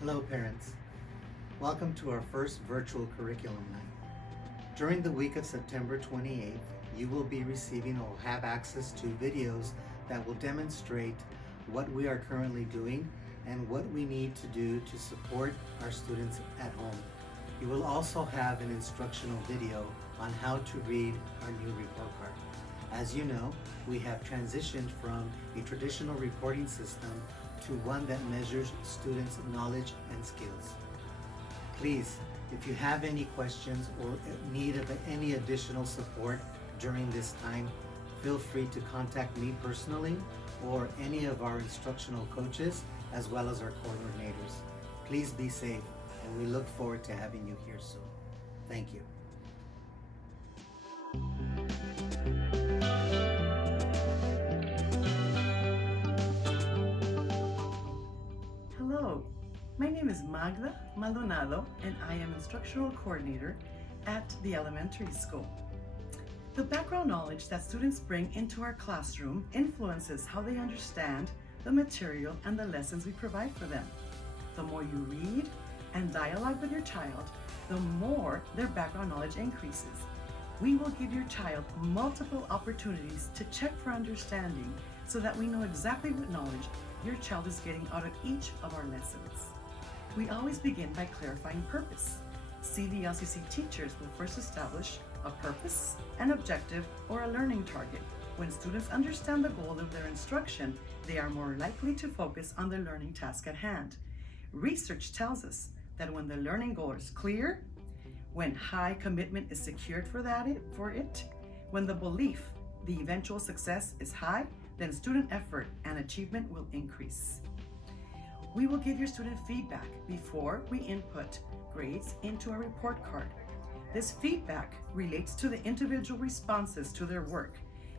Hello parents, welcome to our first virtual curriculum night. During the week of September 28th, you will be receiving or have access to videos that will demonstrate what we are currently doing and what we need to do to support our students at home. You will also have an instructional video on how to read our new report card. As you know, we have transitioned from a traditional reporting system to one that measures students' knowledge and skills. Please, if you have any questions or need of any additional support during this time, feel free to contact me personally or any of our instructional coaches as well as our coordinators. Please be safe, and we look forward to having you here soon. Thank you. Hello, my name is Magda Maldonado and I am Instructional Coordinator at the elementary school. The background knowledge that students bring into our classroom influences how they understand the material and the lessons we provide for them. The more you read and dialogue with your child, the more their background knowledge increases. We will give your child multiple opportunities to check for understanding so that we know exactly what knowledge your child is getting out of each of our lessons. We always begin by clarifying purpose. CVLCC teachers will first establish a purpose, an objective, or a learning target. When students understand the goal of their instruction, they are more likely to focus on the learning task at hand. Research tells us that when the learning goal is clear, when high commitment is secured for it, when the belief the eventual success is high, then student effort and achievement will increase. We will give your student feedback before we input grades into a report card. This feedback relates to the individual responses to their work,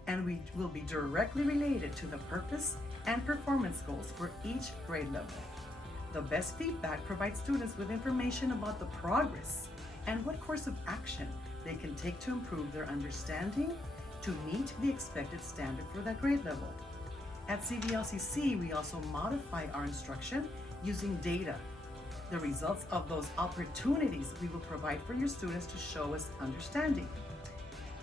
and we will be directly related to the purpose and performance goals for each grade level. The best feedback provides students with information about the progress and what course of action they can take to improve their understanding to meet the expected standard for that grade level. At CVLCC, we also modify our instruction using data. The results of those opportunities we will provide for your students to show us understanding.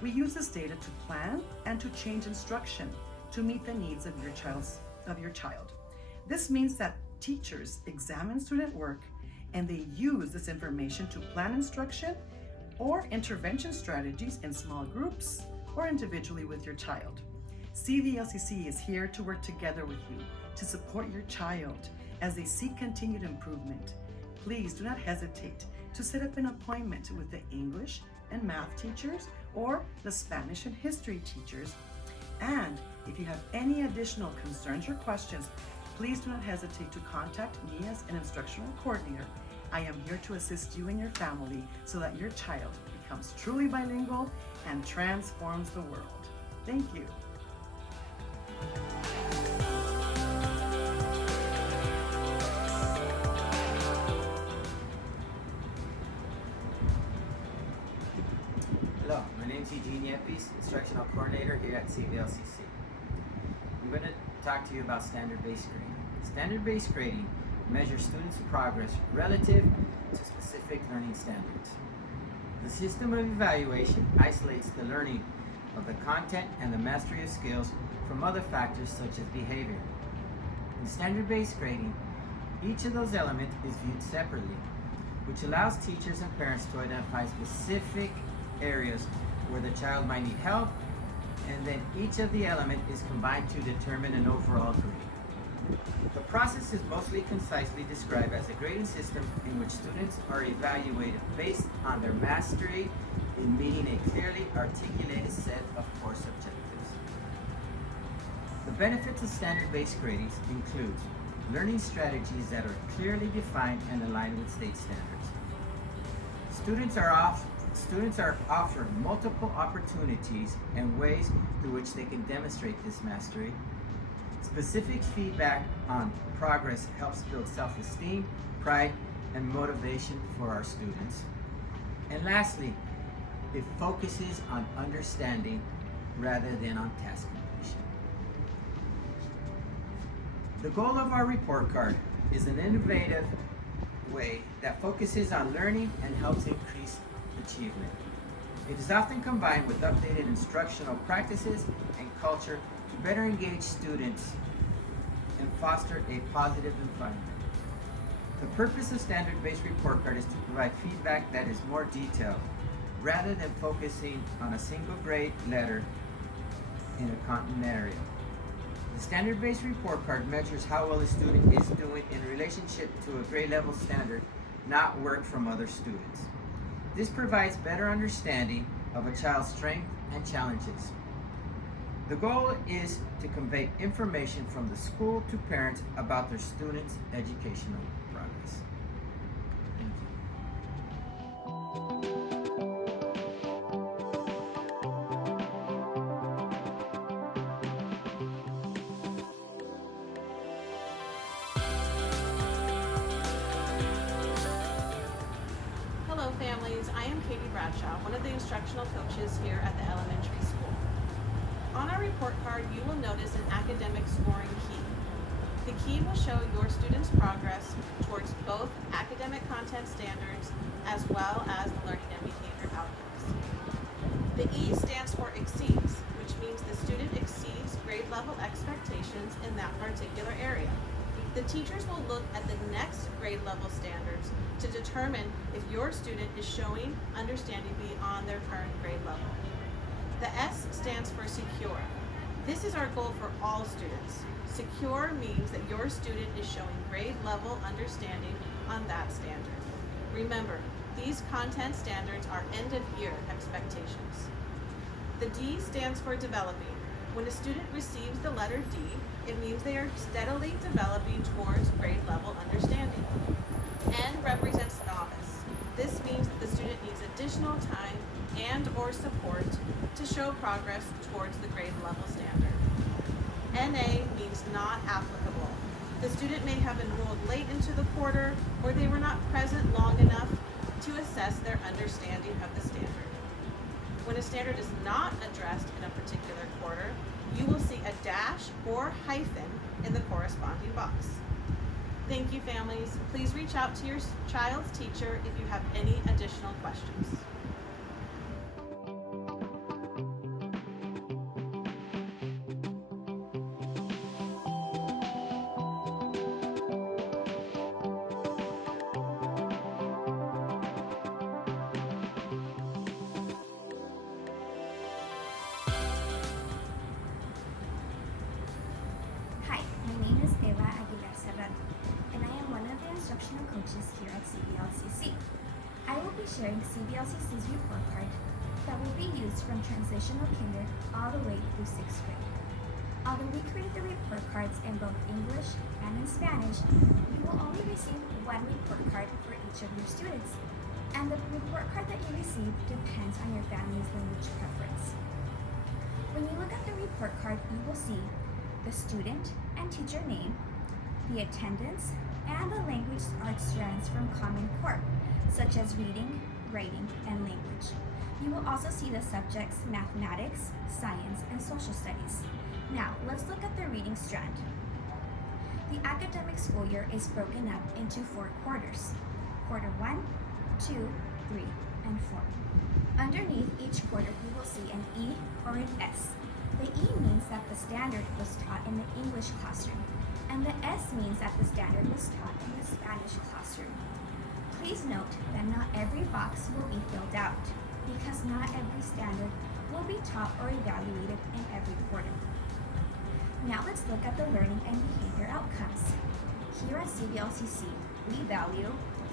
We use this data to plan and to change instruction to meet the needs of your child. This means that teachers examine student work and they use this information to plan instruction or intervention strategies in small groups or individually with your child. CVLCC is here to work together with you to support your child as they seek continued improvement. Please do not hesitate to set up an appointment with the English and math teachers or the Spanish and history teachers. And if you have any additional concerns or questions, please do not hesitate to contact me as an instructional coordinator. I am here to assist you and your family so that your child becomes truly bilingual and transforms the world. Thank you. Hello, my name is Eugene Yepes, Instructional Coordinator here at CVLCC. I'm going to talk to you about standard-based grading. Standard-based grading measures students' progress relative to specific learning standards. The system of evaluation isolates the learning of the content and the mastery of skills from other factors such as behavior. In standard-based grading, each of those elements is viewed separately, which allows teachers and parents to identify specific areas where the child might need help, and then each of the elements is combined to determine an overall grade. The process is mostly concisely described as a grading system in which students are evaluated based on their mastery in meeting a clearly articulated set of course objectives. The benefits of standard-based grading include learning strategies that are clearly defined and aligned with state standards. Students are offered multiple opportunities and ways through which they can demonstrate this mastery. Specific feedback on progress helps build self-esteem, pride, and motivation for our students. And lastly, it focuses on understanding rather than on task completion. The goal of our report card is an innovative way that focuses on learning and helps increase achievement. It is often combined with updated instructional practices and culture to better engage students and foster a positive environment. The purpose of standard-based report card is to provide feedback that is more detailed, rather than focusing on a single grade letter in a content area. The standard-based report card measures how well a student is doing in relationship to a grade level standard, not work from other students. This provides better understanding of a child's strengths and challenges. The goal is to convey information from the school to parents about their students' educational progress. Thank you. Hello families, I am Katie Bradshaw, one of the instructional coaches here at the elementary school. On our report card, you will notice an academic scoring key. The key will show your students' progress towards both academic content standards as well as the learning and behavior outcomes. The E stands for exceeds, which means the student exceeds grade level expectations in that particular area. The teachers will look at the next grade level standards to determine if your student is showing understanding beyond their current grade level. The S stands for secure. This is our goal for all students. Secure means that your student is showing grade level understanding on that standard. Remember, these content standards are end of year expectations. The D stands for developing. When a student receives the letter D, it means they are steadily developing towards grade level understanding. N represents novice. This means that the student needs additional time and/or support to show progress towards the grade level standard. NA means not applicable. The student may have enrolled late into the quarter, or they were not present long enough to assess their understanding of the standard. When a standard is not addressed in a particular quarter, you will see a dash or hyphen in the corresponding box. Thank you, families. Please reach out to your child's teacher if you have any additional questions. Hi, my name is Eva Aguilar Serrano, and I am one of the instructional coaches here at CVLCC. I will be sharing CVLCC's report card that will be used from transitional kinder all the way through 6th grade. Although we create the report cards in both English and in Spanish, you will only receive one report card for each of your students, and the report card that you receive depends on your family's language preference. When you look at the report card, you will see the student and teacher name, the attendance, and the language arts strands from Common Core, such as reading, writing, and language. You will also see the subjects mathematics, science, and social studies. Now, let's look at the reading strand. The academic school year is broken up into 4 quarters. Quarter 1, 2, 3, and 4. Underneath each quarter, you will see an E or an S. The E means that the standard was taught in the English classroom, and the S means that the standard was taught in the Spanish classroom. Please note that not every box will be filled out, because not every standard will be taught or evaluated in every quarter. Now let's look at the learning and behavior outcomes. Here at CVLCC, we value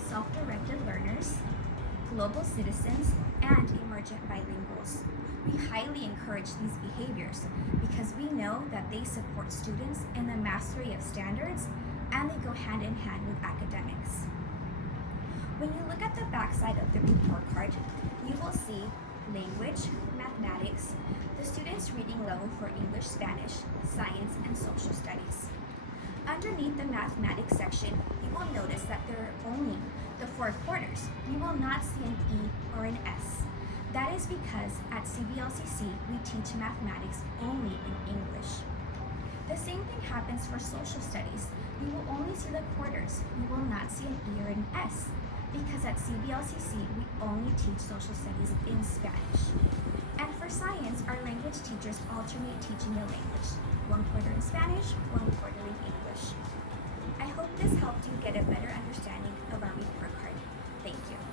self-directed learners, global citizens, and emergent bilinguals. We highly encourage these behaviors because we know that they support students in the mastery of standards and they go hand in hand with academics. When you look at the backside of the report card, you will see language, mathematics, the students' reading level for English, Spanish, science, and social studies. Underneath the mathematics section, you will notice that there are only the 4 quarters. You will not see an E or an S. That is because at CVLCC, we teach mathematics only in English. The same thing happens for social studies. You will only see the quarters. You will not see an E or an S. Because at CVLCC, we only teach social studies in Spanish. And for science, our language teachers alternate teaching a language. 1 quarter in Spanish, 1 quarter in English. I hope this helped you get a better understanding of our report card. Thank you.